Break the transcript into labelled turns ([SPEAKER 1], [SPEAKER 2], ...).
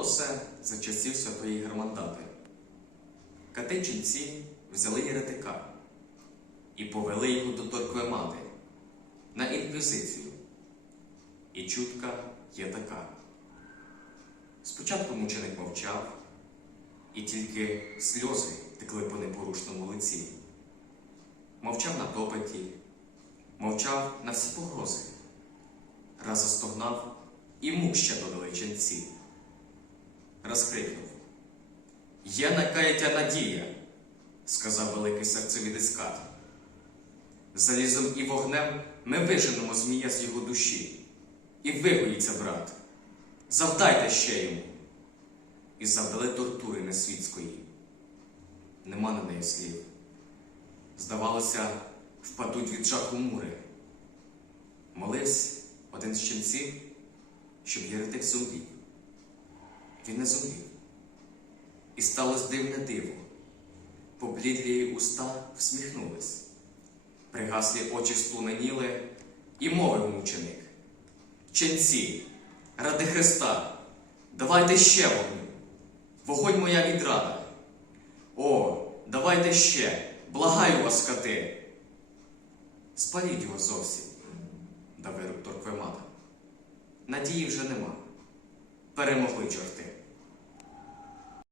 [SPEAKER 1] Було за часів святої Германдати. Катеченці взяли єретика і повели його до торкви мати на інквізицію. І чутка є така. Спочатку мученик мовчав, і тільки сльози текли по непорушному лиці. Мовчав на допиті, мовчав на всі погрози. Раз застогнав і мук ще додали ченці. Розкрикнув. Є на каяття надія, сказав великий серцевий дискат. Залізом і вогнем ми виженемо змія з його душі. І вигоїться, брат. Завдайте ще йому. І завдали тортури несвітської. Нема на неї слів. Здавалося, впадуть від жаху мури. Молився один з ченців, щоб єретик зумлів. Він не зумлів. І сталося дивне диво. Поблідлі уста всміхнулись, пригаслі очі сплуменіли, і мовив мученик. Ченці, ради Христа, давайте ще вогню. Вогонь моя відрада. О, давайте ще, благаю вас, кати. Спаліть його зовсім, дав вирок Торквемада. Надії вже нема. Перемогли чорти.